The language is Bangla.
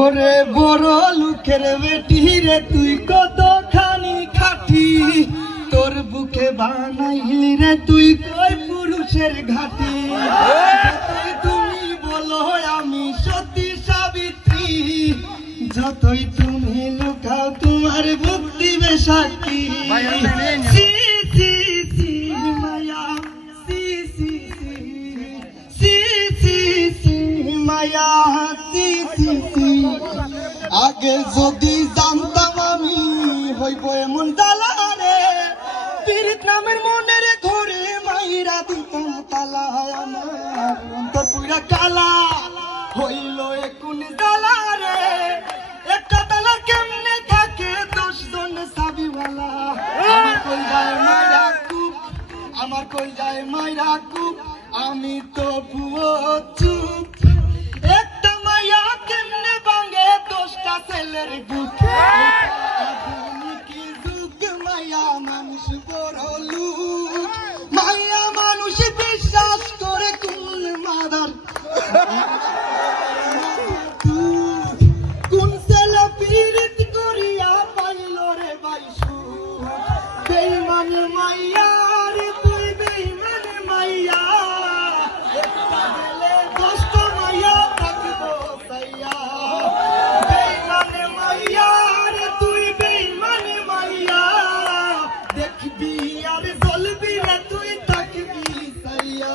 ওরে বড় লোকের বেটি রে তুই কতখানি খাটি, তোর বুকে বানাইলি রে তুই কই পুরুষের ঘাটি। যতই তুমি বলো আমি সতী সাবিত্রী, যতই তুমি লুকাও তোমার বুক দিবে সাক্ষী। সি সি সি মায়া, সি সি সি সি সি মায়া, সি সি সি। আগে যদি জানতাম আমি হইব এমন জ্বালা রে, পীড়িত নামের মনের ঘরে মাইরা দিতাম তালা। আমার অন্তর পুরা কালা হইল একুন জ্বালা রে, একটা তালা কেমনে থাকে 10 জন সাবিওয়ালা। আমার কই যায় মাইরা কুক, আমার কই যায় মাইরা কুক, আমি তো পুয়ো চুপ। একটা মাইয়া কেমনে ভাঙে 10টা ছেলের বুক। আধুনিক যুগ মাইয়া মানুষ বড় লুক, মাইয়া মানুষ বিশ্বাস করে কোন মাদার। কোন ছেলে পীড়িত করিয়া পাইল রে বাইশু, বেঈমান মাইয়া রে তুই বেঈমান মাইয়া। একটা গেলে 10টা মাইয়া থাকবো সাইয়া, বেঈমান মাইয়া রে তুই বেঈমান মাইয়া। দেখবি আর জ্বলবি রে তুই থাকবি সাইয়া।